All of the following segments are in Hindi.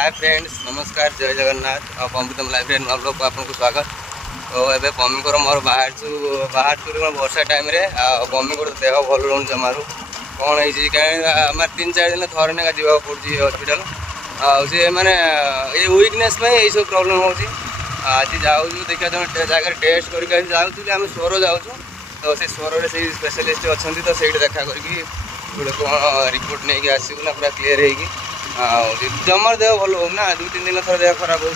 हाय फ्रेंड्स, नमस्कार, जय जगन्नाथ। अमृतम लाइफ नुआ ब्लॉग को आपको स्वागत। तो ये मम्मी को मोर बाहर वर्षा टाइम रे मम्मी को देह भल रोन जमारू कौन है कहीं 3-4 दिन थरे ना जा पड़ी हस्पिटाल सी मैंने ये वीकनेस में यही सब प्रॉब्लम हो आज जाऊँ देखा जगह टेस्ट करके जाऊँ आम स्वर जाऊँ तो से स्वर से स्पेशलिस्ट अच्छा तो से देखा करके गोटे कौन रिपोर्ट नहीं आसू ना पूरा क्लीयर हो जमार देह भल हो ना 2-3 दिन थर देह खराब हो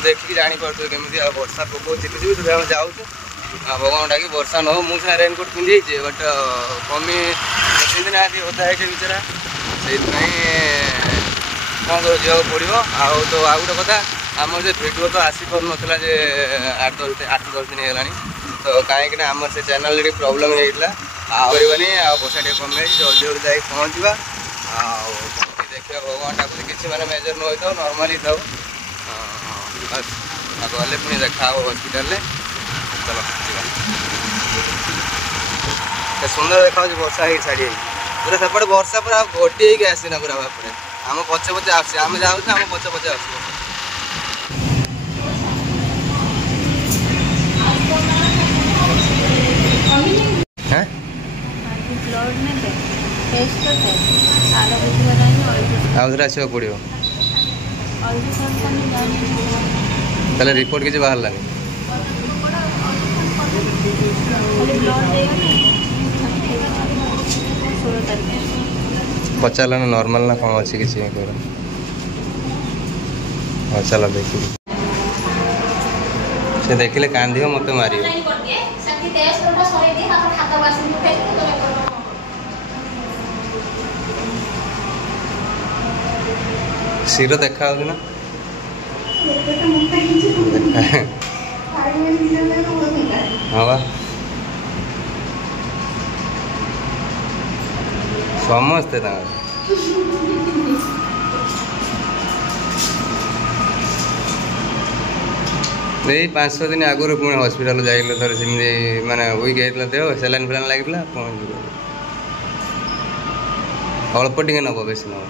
देखिए जापारे केमी वर्षा पकाऊ तो आम जाऊँ भगवान डाक वर्षा न हो मुझे रेनकोट पिंधे बट कमी पिंधि ना ओदा है बेचारा से कौन कर जावाक पड़ो तो आ गए कथा आम से भिडियो तो आसी पार नाला 8-10 दिन है तो कहीं आम से चैनल प्रोब्लेम होता करवानी वर्षा टे कमे जल्दी जल्दी जा पहुँचा देखिए भगवान डाकुरी किसी मैंने मेजर न होता नॉर्मल ही था बस गले पुणी देखा हस्पिटाल चलो सुंदर देखा वर्षा ही छाड़ी पूरा सेपटे वर्षा पूरा घोटी होगी आसना पूरा बापरे आम पचे पचे आस जाऊँ आम पचे पचे आस आउे आसवा पड़ो ताले रिपोर्ट किसी बाहर लानी पचार ना नॉर्मल ना कौन अच्छी किसी कर चलो देखिए से देखिले कांदी मत मार शिर देखा ना हाँ समस्ते नहीं 5-6 दिन आगुरी पुणी हस्पिटाल जाइल थोड़े सेमती माने वीक होता देह सेलाइन फेलाइन लगे पहुँच अल्प टे नब बेस नब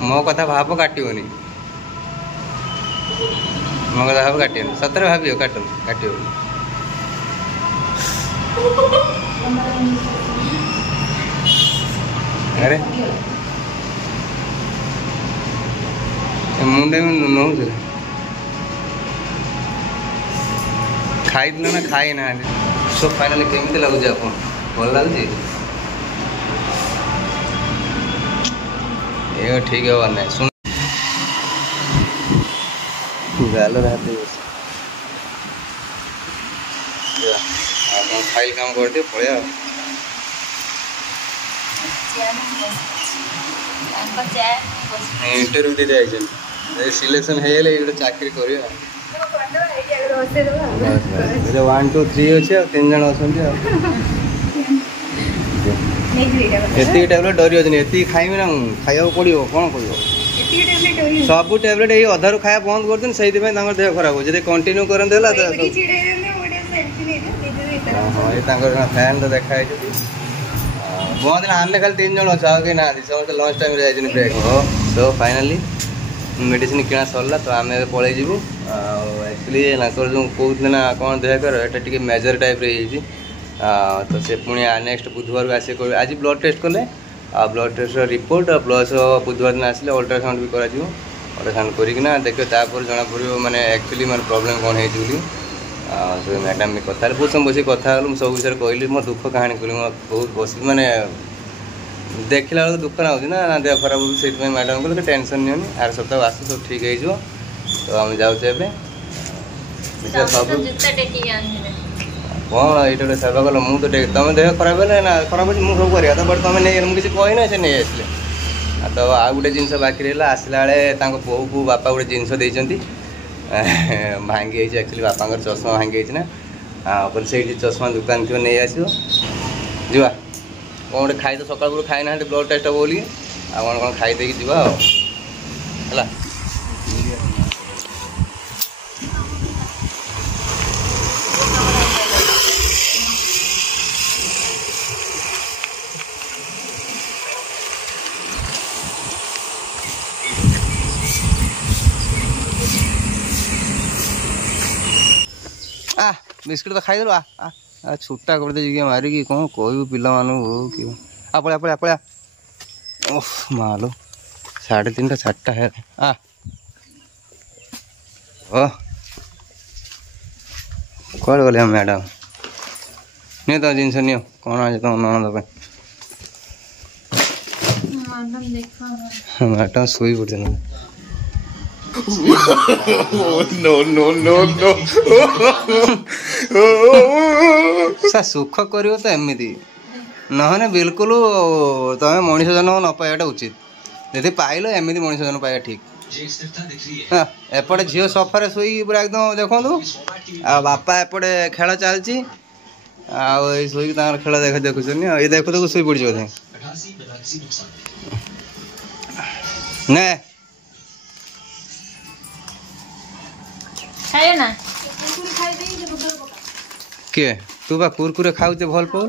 मो कथा भाव काटोनी मो कथा भाव काटोनी सतरे भाव काटो अरे मुंडे में नौ खाई ना खाई ना सो फाइनली केमी लगुच आप भल लगुच ये ठीक है ना सुन गाल रहते फाइल काम कर दियो पड़े इंटरव्यू दे जाए सिलेक्शन है गोटे चाकरी कर 1 2 3 अच्छे 3 जन अच्छा एति टैबलेट डरी अच्छे एति खाइबी ना खाया पड़ो कौन कर सब टैबलेट ये अधारू खाया बंद कर से देह खराब हो कंटिन्यू करते फैन तो देखा बहुत दिन आने खाली 3 जन अच्छा कि ना समस्त लंच टाइम जाए ब्रेक हो सो फाइनाली मेडिसिन किना सरला तो आम पलैबू एक्चुअली नाकर जो कहते ना कौन देह कर ये मेजर टाइप रही तो से पुणी नेक्स्ट बुधवार को आसे आज ब्लड टेस्ट कले ब्लड टेस्ट रिपोर्ट प्लस बुधवार दिन आसले अल्ट्रासाउंड भी करा अल्ट्रासाउंड करना देखिए तापर जना पड़ो मैंने एक्चुअली मैं प्रॉब्लम कौन है मैडम भी कथा बहुत समय बस कथा सब विषय कहली मो दुख कहानी कहली बहुत बस मैंने देखला बेलू दुख ना हो देह खराब से मैडम कहले टेंशन नहीं आर सप्ताह आस सब ठीक हो तो आम जाऊे सब कौन ये गोटे सेवा कल मुझे तुम देह खराब है ना खराब अच्छे मुझे सब कर बट तुम नहीं किसी कहना से नहीं आसले तो आ गोटे जिन बाकी रहा आसला बेले पुओ को बापा गोटे जिनस देती भांगी एक्चुअली बापा चश्मा भांगी ना से चश्मा दुकान थी नहीं आसो जा कौन गोटे खाई तो सकाल खाई ना ब्लड टेस्ट हम बोलिए कौन कौन खाई जा है बिस्किट तो खाई आ छुट्टा कर दे कि मारिकी कौन कहू पिला कि पड़ा पड़ा पड़ा ओह मालो 3:30 4टा है आ ओ कौन गले मैडम नहीं तो जिनस नियो कौन आज तुम ननद मैडम शुई पड़े नो नो नो नो सा सुख कर तो एमती नहने बिल्कुल तुम मनीष जन्म न पाइबाटा उचित यदि पाइल एमती मनीष जन्म पाइबा ठीक हाँ एपटे झील सफारे शुई पूरा एकदम देखु आ बापा एपटे खेल चलती शुई खेल देखुन ये देखु देखु शुई पड़ी बोधे ने किए तू बा कुरकुरे खाऊ भल पाऊ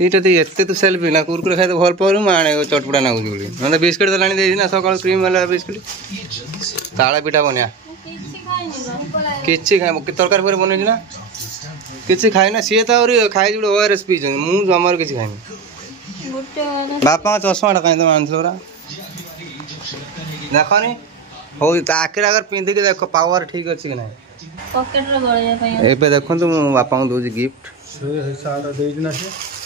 ये एत तू सेल्फी ना कुरकुरे खाई भल पाऊ आने चटपटा नागुच बोली ना बिस्किट तो लानी ना सकाल क्रीम वाला बिस्किट ताला पिठा बनिया किसी खाए तरकारी पर बन ना किसी खाए ना सी तो खाई जो ORS पी मुझे जमार किसी खाई बापा चश्मा कहीं तुम आनस परा देखनी हो आखिर आगर पिंधिक देख पावर ठीक अच्छी कि ना देखो मो बापा को दूसरी गिफ्ट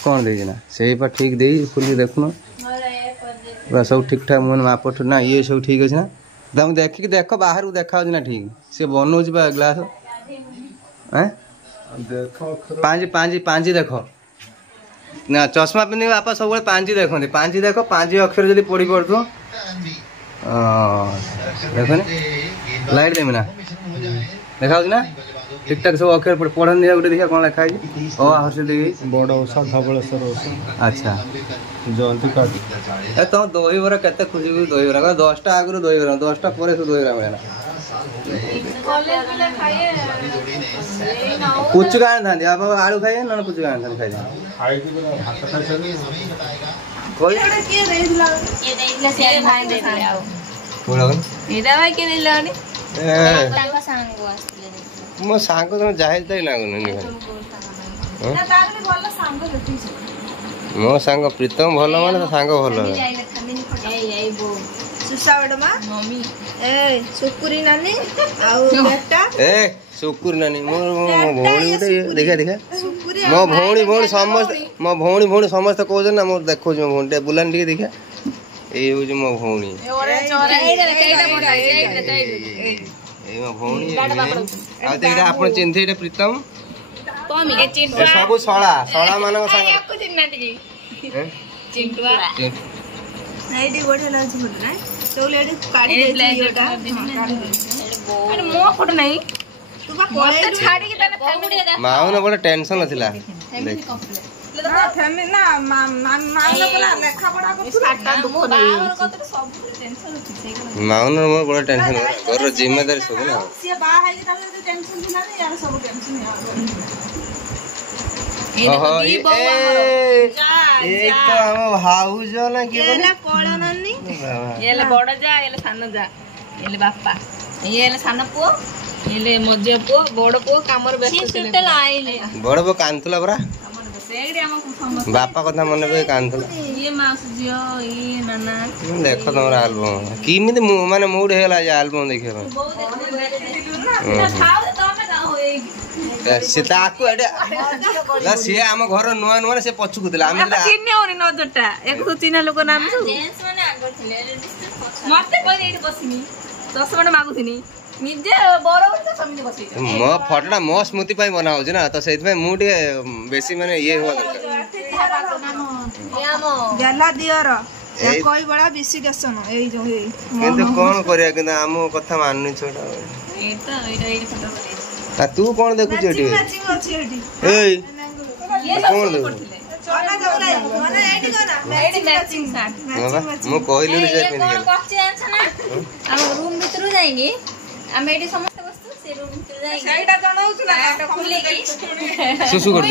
कौन देना से ठीक दे खुल देखुन सब ठीक ठाक मन माप ना ये सब ठीक अच्छे ना तुम देखिक देख बाहर को देखा ना ठीक सी बनाऊँ ग्लास पांजी देख ना चश्मा पिंधि बापा सब पांजी देखते पांजी देख पांजी अक्षर जब पढ़ी पड़ो लाइट देमी ना देखा ना ठीक ठाक सब अक्षर पढ़न दिया गोटे देखा कौन लिखाई बड़ ओषा धवलेश्वर ओषा अच्छा जयंती काट तुम दही बरा के खुशी दही बरा 10टा आगुरी दही बरा 10टा पर दही बरा मिले पुचुक आनी था आप आलू खाइए ना पुचुक आनी खाई मो सांग तुम जाहिर तो लगुन मो सांग प्रीतम भल मान सांग भल सुकुरी नानी मो भौणी देखा देखा मो भौणी समस्त मो भौणी समस्त कौन ना मोर देखो मो भौणी बुलानी टे देखा ये हूँ मो भौणी आप चिन्ह प्रीतम सब शला शला मान माउन बड़ा टेंशन थिला माउन मोर बड़ा टेंशन घर जिम्मेदारी सब ना हाउस ना ये बड़ जा ये सान जा ये बापा ये सान पुओ ये मझे पुओ बड़ पुओ काम बड़ पुओ कांतला परा बापा कथा मन पे कांतला देख तुम आलबम किमित माने मूड है आलबम देखे सी आम घर नुआ नुआ से पछुक चिन्ह लोक नाम मो फटोटा मो स्मृति बना हो ना तो से मुझे बेसी माने ये हुआ कौन कर आम कथा मानुनी छोटा तू कौन देखु सुसु कर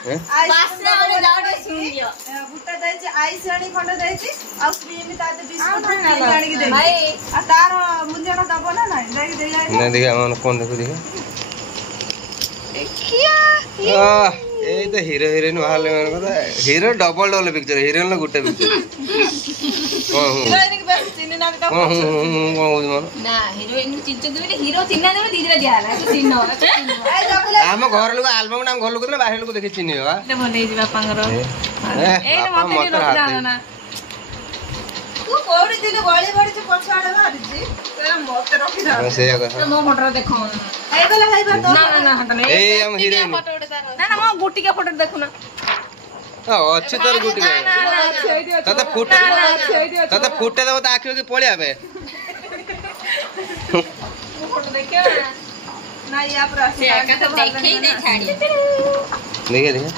ବାସ୍ନା ମାନେ ଯାଉଟେ ଶୁଣିଦିଅ ଗୁଟା ଦେଇଛି ଆଇସ୍ ଆଣି ଖଣ୍ଡ ଦେଇଛି ଆଉ କ୍ରିମ ତା ଦେହରେ ବିସ୍କୁଟ ଆଣିକି ଦେଇଛି ଭାଇ ଆଉ ତାର ମୂଲ୍ୟଟା ଦବ ନା ନାଇଁ ଯାଇକି ଦେଇ ଆଇଲା ନା ଦେଖି ଆମ କୋନ ଦେଖୁ ଦେଖି এই তো হিরো হিরোইন বাহারলে মানে কথা hero double double picture heroine গোটে পিকচার হিরোইন কে বেশি চিনি না তো না হিরোইন চিনতে দিলে হিরো চিন্না দেবে দিদিরা দিয়া না তো চিহ্ন ଆମ ଘର ଲୋକ ଆଲବମ୍ ଆମ ଘର ଲୋକ ନା ବାହାର ଲୋକ ଦେଖି ଚିହ୍ନି ବା ଏଟା ବନେଇ ଯିବା ପାଙ୍ଗର ଏଇଟା ମତେ ରଖିଲା ନା ତୁ କୋଉଠି ଦିନେ ଗଳି ଗଡିଛି ପଛଆଡେ ବାହାରିଛି ତେରା ମତେ ରଖିଲା ସେଇଆ କଥା ମୋ ଫଟୋ ଦେଖ ଏଇ ବେলা ଭାଇବା ତ ନା ନା ହଟ ନା ଏଇ ଆମ ହିରୋଇନ ନା ନା ମୋ ଗୁଟିକା ଫଟୋ ଦେଖୁ ନା ଅଛି ତୋର ଗୁଟି ତତେ ଫୁଟେ ଦେବ ତା ଆଖି କି ପଳେଇ ଆବେ ଫଟୋ ଦେଖିବା ନା ୟା पर ସେ ଏକା ତ ଦେଖେଇ ଦେ ଛାଡି ଦେଖେ ଦେଖେ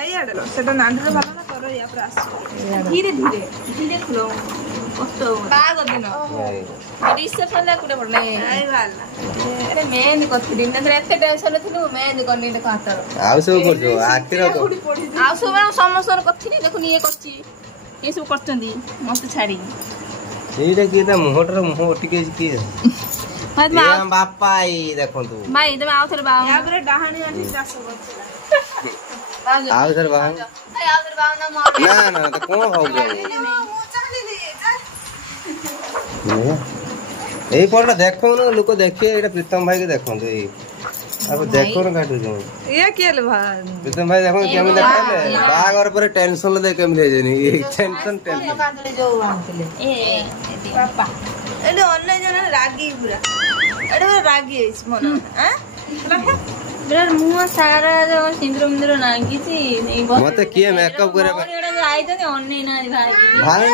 ଏଇଆଡେ ସେଟା ନାଣ୍ଡରେ ଭଲ ନା ତୋର ୟା पर ଆସ ଧୀରେ ଧୀରେ ଧୀରେ ଖୁଲ କଷ୍ଟ ବାଗ ଦିନ ରିସେପସନ ला कुडे पड़ले आई वाला अरे मेहंदी करथि दिन ना एते टेंशन थिलु मेहंदी करनी देखो हातर आउ सब करजो आखिर को आउ सब समस्या करथि देखो ये करछि ये सब करछंदी मस्त छाड़ी एइटा की ता मुहटर मुह ओटिके की भाई ये बापा ई देखो तू भाई तुम आउ थरे बाऊ या पर डाहाणी आंटी चाष करछला आउ थरे बाऊ आउ थरे बाऊ ना ना तो कोन भाउ जाऊ এই পড়া দেখো না লোক দেখিয়ে এটা প্রীতম ভাই কে দেখো এই अब देखो ना काटू जो ये केले भाई प्रীতम भाई देखो केम देखाले बागर पर टेंशन ले केम ले जेनी ये टेंशन कांदले जो आंतले ए पापा एले ऑनलाइन जने रागी पूरा एडे रागी है मन हैं ब्रर मुआ सारा जो सिंदूर मंदिर नांगीची नहीं बहुत मते किए मेकअप करे एडा जो आई तो ऑनलाइन ना भाई भाई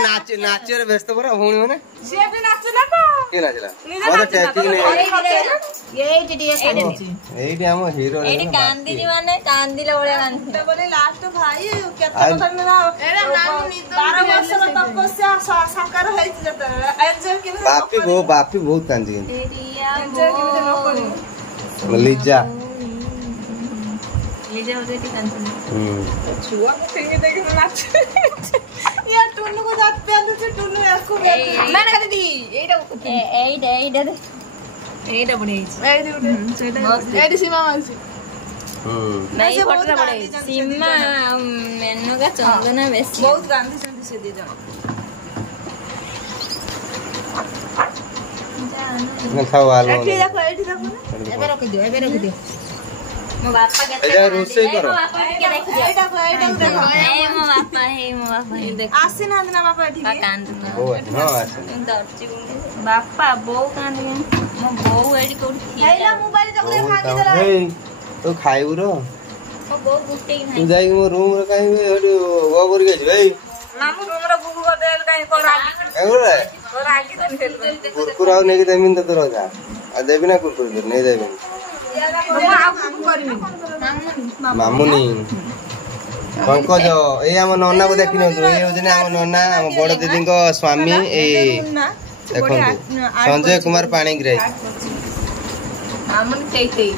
नाचे रे व्यस्त पर होनी होने से भी नाचला तो के नाचला मते टैकिंग नहीं ये टिटिया कांदी एइटी हम हीरो एडी कांदी जी माने कांदिला ओळ्या कांदी बोले लास्ट भाई केतना दिन ना एडा नाम निद 12 वर्ष रो तपस्या साकार होइछ जत एंजॉय के बापी बहुत कांदी एरिया एंजॉय के न करी लिजा लिजा ओदेटी कांदी छुआ को फेंगे देखे नाच यार टुन्नू को जात पेलु से टुन्नू याको मैंने कह दी एटा एइडा दे एइडा बढे एडी उठे एडी सीमा मानसी नहीं पटरा बढे सीमा मेनका चंदना बेसी बहुत गांधी संधि से दे जण ना खाओ आलो एठी देखो एबे रख दियो मो बापा के एजा रोसई करो मो बापा के देख दियो एटा देखो ए मो बापा ये देख आसी ना ना बापा एठी कांद ओ हां आसे दर्ची गुंडे बापा बो कांद मो बो एडी कोठी हैला मोबाइल जक दे भांगी देला ए तो खाइबु रो मो बो गुटे तू जाई मो रूम रे काई हेडू गो करि गेछ भाई मामू रूम रे गुगु को देल काई को रागी एगुरे को रागी तो खेल कुरकुराव ने के देमिन तो रोजा आ देबी ना कुरकुर नहीं देबी मामुनी पंकज ए हम नन्ना को देखि नथु ए होजने हम नन्ना हम बड़ दीदी को स्वामी ए देखो संजय कुमार पाणीग्राही मामुन तेई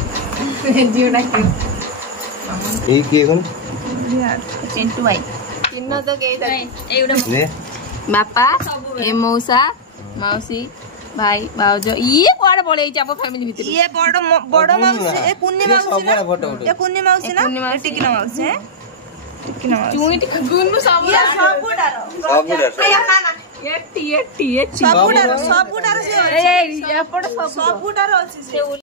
जीवना के ए के कोन चिंटू भाई चिन्ह तो के एउडा ने बापा ए मौसा मौसी भाई बाउजो ये कोड पड़े आप फैमिली भीतर ये बड़ माउसी ए कुन्नी माउसी ना ए कुन्नी माउसी ना टिकिना माउसी है टिकिना माउसी चुंगी टिक गुन्नु सब ये सबुडार एटी सबुडार से ए एपड़ सबुडार अछि से